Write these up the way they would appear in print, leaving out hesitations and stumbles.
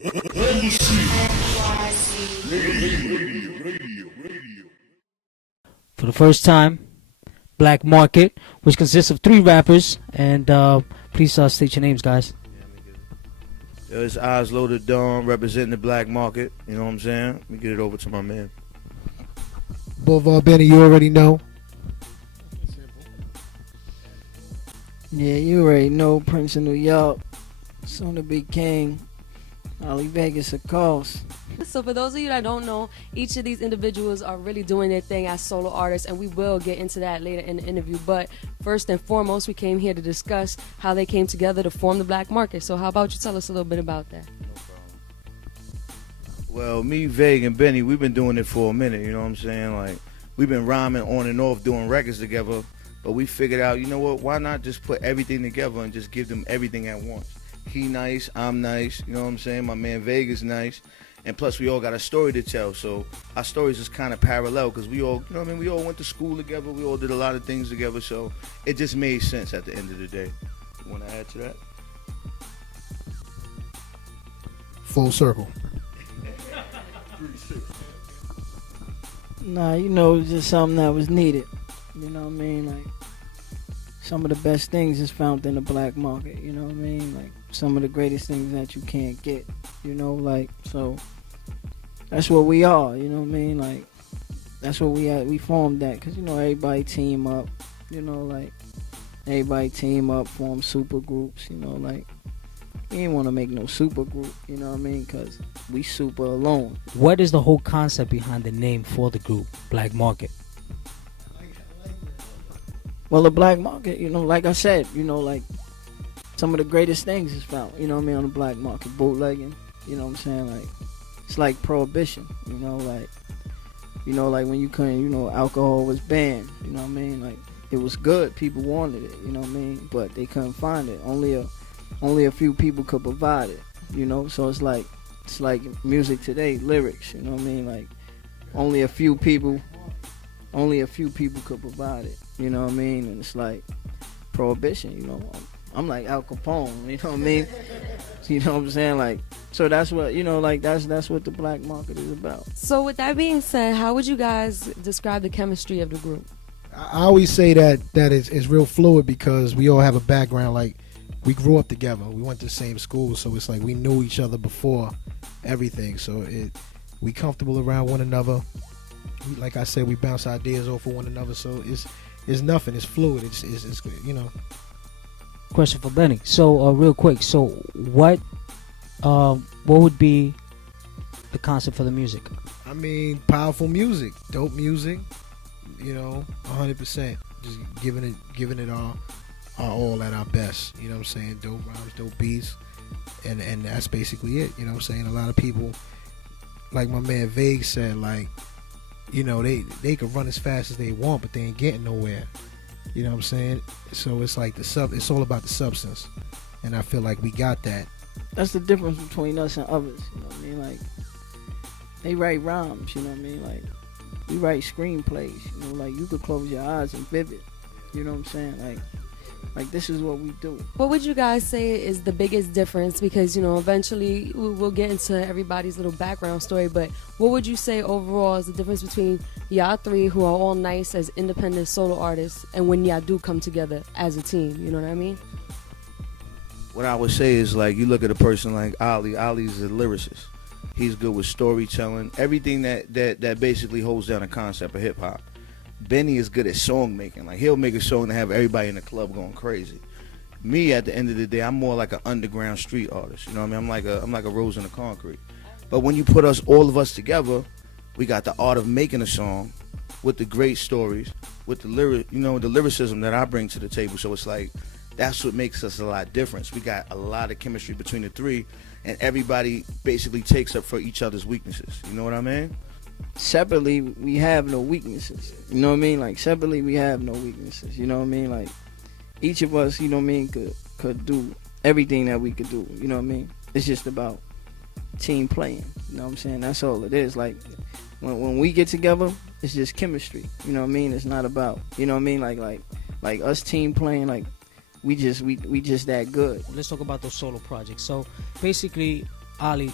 For the first time, Black Market, which consists of 3 rappers, and please state your names, guys. It's Eyez Low the Dawn representing the Black Market. You know what I'm saying? Let me get it over to my man. Blv Benny, you already know. Yeah, you already know. Prince of New York, soon to be king. Ali Vegas, of course. So for those of you that don't know, each of these individuals are really doing their thing as solo artists, and we will get into that later in the interview. But first and foremost, we came here to discuss how they came together to form the Black Market. So how about you tell us a little bit about that? Well, me, Veg, and Benny, we've been doing it for a minute, you know what I'm saying? Like, we've been rhyming on and off, doing records together, but we figured out, you know what, why not just put everything together and just give them everything at once? He nice, I'm nice, you know what I'm saying? My man Vegas nice. And plus, we all got a story to tell, so our stories is kind of parallel because we all, you know what I mean, we all went to school together, we all did a lot of things together, so it just made sense at the end of the day. You want to add to that? Full circle. Nah, you know, it's just something that was needed. You know what I mean? Like, some of the best things is found in the Black Market, you know what I mean? Like, some of the greatest things that you can't get, you know, like, so that's what we are, you know what I mean? Like, that's what we formed that, because, you know, everybody team up, you know, like, everybody team up, form super groups, you know, like, we ain't want to make no super group, you know what I mean, because we super alone. What is the whole concept behind the name for the group, Black Market? Well, the Black Market, you know, like I said, you know, like, some of the greatest things is found, you know what I mean, on the Black Market. Bootlegging, you know what I'm saying, like, it's like prohibition, you know, like when you couldn't, you know, alcohol was banned, you know what I mean, like, it was good, people wanted it, you know what I mean, but they couldn't find it, only a few people could provide it, you know, so it's like music today, lyrics, you know what I mean, like, only a few people could provide it, you know what I mean, and it's like prohibition, you know, I'm like Al Capone, you know what I mean? You know what I'm saying? Like, so that's what, you know, like, that's what the Black Market is about. So with that being said, how would you guys describe the chemistry of the group? I always say that it's real fluid because we all have a background. Like, we grew up together. We went to the same school, so it's like we knew each other before everything. So we comfortable around one another. Like I said, we bounce ideas off of one another. So it's nothing. It's fluid. It's you know. Question for Benny. So real quick, so what would be the concept for the music? I mean, powerful music, dope music, you know, 100%. Just giving it our all at our best. You know what I'm saying? Dope rhymes, dope beats, and that's basically it. You know what I'm saying? A lot of people, like my man Vague said, like, you know, they could run as fast as they want, but they ain't getting nowhere. You know what I'm saying? So it's like it's all about the substance, and I feel like we got that. That's the difference between us and others. You know what I mean? Like, they write rhymes. You know what I mean? Like, we write screenplays. You know, like, you could close your eyes and vivid. You know what I'm saying? Like this is what we do. What would you guys say is the biggest difference? Because, you know, eventually we'll get into everybody's little background story, but what would you say overall is the difference between y'all three, who are all nice as independent solo artists, and when y'all do come together as a team? You know what I mean? What I would say is, like, you look at a person like Ali. Ali's a lyricist. He's good with storytelling, everything that basically holds down a concept of hip-hop. Benny is good at song making. Like, he'll make a song to have everybody in the club going crazy. Me, at the end of the day, I'm more like an underground street artist. You know what I mean? I'm like a rose in the concrete. But when you put all of us together, we got the art of making a song with the great stories, with the the lyricism that I bring to the table. So it's like, that's what makes us a lot different. We got a lot of chemistry between the three, and everybody basically takes up for each other's weaknesses. You know what I mean? Separately, we have no weaknesses. You know what I mean? Like, separately, we have no weaknesses. You know what I mean? Like, each of us, you know what I mean, could do everything that we could do. You know what I mean? It's just about team playing. You know what I'm saying? That's all it is. Like, when we get together, it's just chemistry. You know what I mean? It's not about, you know what I mean? Like us team playing, like, we just that good. Let's talk about those solo projects. So basically, Ali,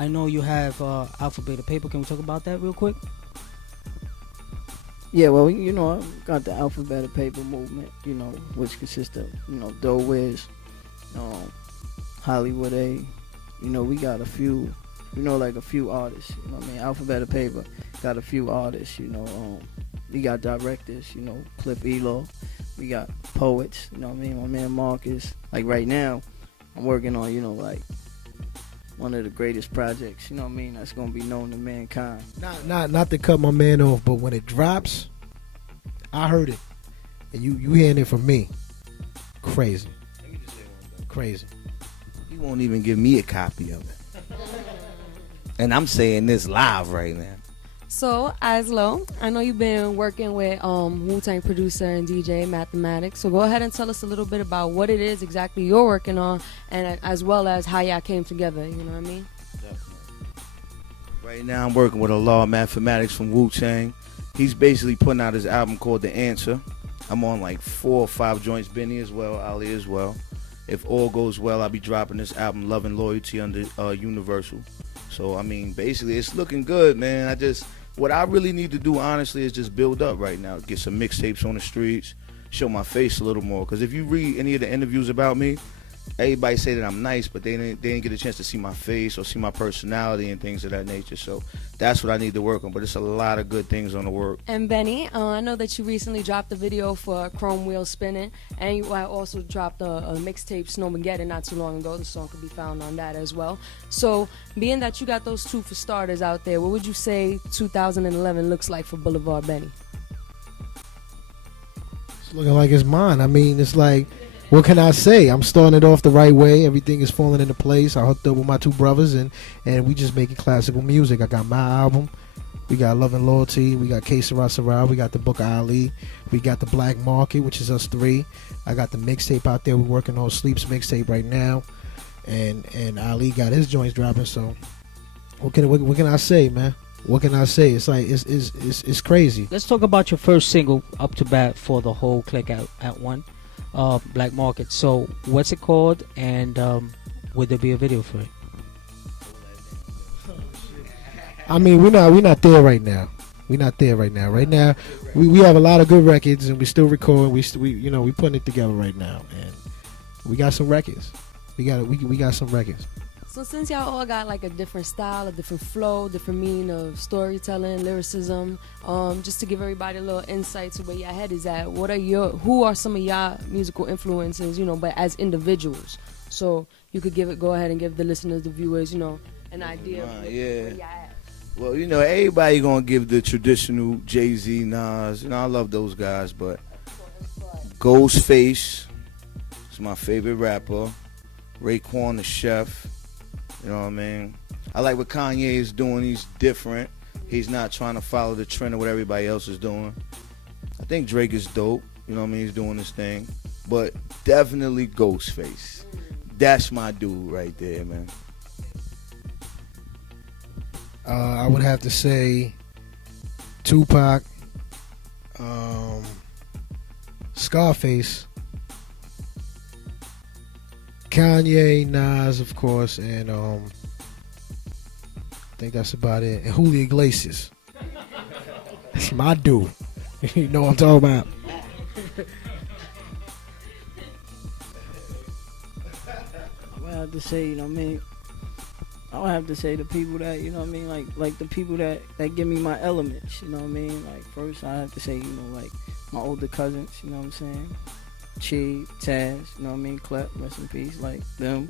I know you have Alpha Beta Paper. Can we talk about that real quick? Yeah, well, you know, I got the Alphabet Paper movement, you know, which consists of, you know, Doe Wiz, Hollywood A. You know, we got a few, you know, like a few artists. You know what I mean? Alphabet Paper got a few artists, you know. We got directors, you know, Blv Low. We got poets, you know what I mean? My man Marcus. Like right now, I'm working on, you know, like one of the greatest projects, you know what I mean, that's gonna be known to mankind. Not to cut my man off, but when it drops, I heard it, and you hearing it from me. Crazy. Let me just say one thing. Crazy. He won't even give me a copy of it. And I'm saying this live right now. So, Eyez Low, I know you've been working with Wu-Tang producer and DJ Mathematics. So go ahead and tell us a little bit about what it is exactly you're working on, and as well as how y'all came together. You know what I mean? Definitely. Right now, I'm working with a Law Mathematics from Wu-Tang. He's basically putting out his album called The Answer. I'm on like 4 or 5 joints. Benny as well, Ali as well. If all goes well, I'll be dropping this album, Love and Loyalty, under Universal. So, I mean, basically, it's looking good, man. What I really need to do, honestly, is just build up right now. Get some mixtapes on the streets, show my face a little more. Because if you read any of the interviews about me, everybody say that I'm nice, but they didn't get a chance to see my face or see my personality and things of that nature. So that's what I need to work on. But it's a lot of good things on the work. And Benny, I know that you recently dropped a video for Chrome Wheel Spinning, and you also dropped a mixtape, Snowmageddon, not too long ago. The song could be found on that as well. So, being that you got those two for starters out there, what would you say 2011 looks like for Blv Benny? It's looking like it's mine. I mean, it's like, what can I say? I'm starting it off the right way. Everything is falling into place. I hooked up with my 2 brothers, and we just making classical music. I got my album. We got Love and Loyalty. We got K Sarah Sarah. We got the Book of Ali. We got the Black Market, which is us 3. I got the mixtape out there. We're working on Sleep's mixtape right now, and Ali got his joints dropping. So what can I say, man? What can I say? It's like it's crazy. Let's talk about your first single, Up to Bat, for the whole click at one, Black Market. So what's it called, and would there be a video for it? I mean, we're not there right now. We're not there right now. Right now, we have a lot of good records, and we still record. We putting it together right now, and we got some records. We got some records. So since y'all all got like a different style, a different flow, different meaning of storytelling, lyricism, just to give everybody a little insight to where your head is at, who are some of y'all musical influences, but as individuals? So you could go ahead and give the listeners, the viewers, an idea of where y'all at. Well, everybody gonna give the traditional Jay-Z, Nas. I love those guys, but Ghostface is my favorite rapper. Raekwon the Chef. You know what I mean? I like what Kanye is doing. He's different. He's not trying to follow the trend of what everybody else is doing. I think Drake is dope. You know what I mean? He's doing his thing. But definitely Ghostface. That's my dude right there, man. I would have to say Tupac, Scarface, Kanye, Nas, of course, and I think that's about it. And Julio Iglesias. That's my dude. You know what I'm talking about. I have to say, I would have to say the people that, like the people that give me my elements, Like first I have to say, like my older cousins, you know what I'm saying? Chi, Taz, Clep, rest in peace, like them.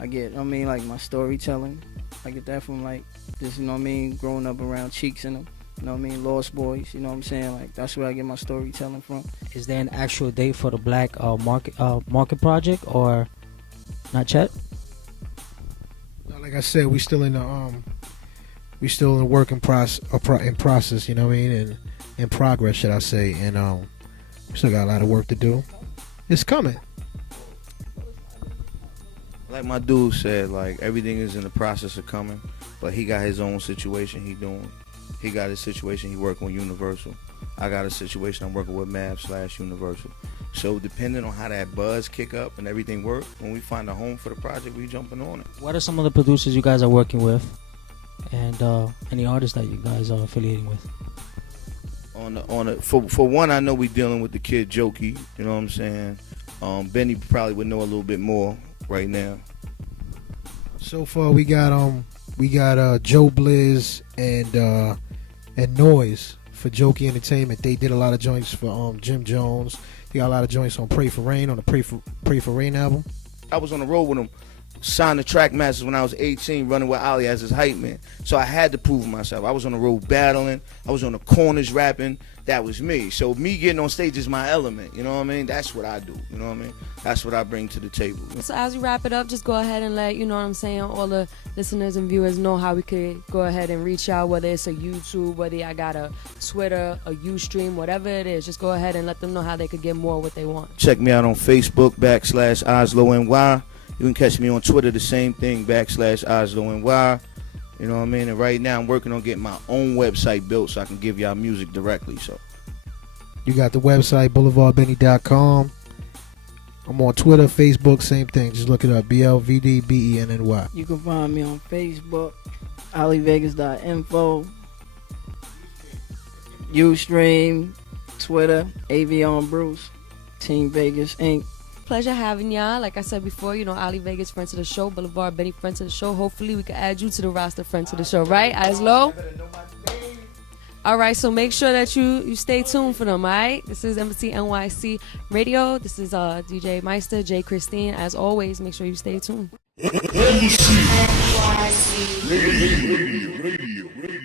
I get, like my storytelling. I get that from like just, growing up around Cheeks in them, Lost Boys, like that's where I get my storytelling from. Is there an actual date for the Black Market project, or not yet? Like I said, we still in the work in process, and in progress, should I say, and we still got a lot of work to do. It's coming. Like my dude said, like everything is in the process of coming, but he got his own situation he doing. He got his situation he working with Universal. I got a situation I'm working with Mav / Universal. So depending on how that buzz kick up and everything work, when we find a home for the project, we jumping on it. What are some of the producers you guys are working with, and any artists that you guys are affiliating with? For one, I know we dealing with the kid Jokey. You know what I'm saying? Benny probably would know a little bit more right now. So far, we got Joe Blizz and Noise for Jokey Entertainment. They did a lot of joints for Jim Jones. They got a lot of joints on Pray for Rain, on the Pray for Rain album. I was on the road with him, signed the Track Masters when I was 18, running with Ali as his hype man. So I had to prove myself. I was on the road battling. I was on the corners rapping. That was me. So me getting on stage is my element. You know what I mean? That's what I do. You know what I mean? That's what I bring to the table. So as we wrap it up, just go ahead and let, you know what I'm saying, all the listeners and viewers know how we could go ahead and reach out, whether it's a YouTube, whether I got a Twitter, a Ustream, whatever it is. Just go ahead and let them know how they could get more of what they want. Check me out on Facebook, /Eyez Low NY. You can catch me on Twitter, the same thing, /Eyez Low NY. You know what I mean? And right now I'm working on getting my own website built so I can give y'all music directly. So you got the website, BlvBenny.com. I'm on Twitter, Facebook, same thing. Just look it up, BLVDBENNY. You can find me on Facebook, AliVegas.info, Ustream, Twitter, Avion Bruce, Team Vegas Inc. Pleasure having y'all. Like I said before, you know, Ali Vegas, friend to the show. Blv Benny, friend to the show. Hopefully we can add you to the roster, friend to the show, right? Eyez Low? All right, so make sure that you stay tuned for them, all right? This is Embassy NYC Radio. This is DJ Myster J Christine. As always, make sure you stay tuned. NYC Radio.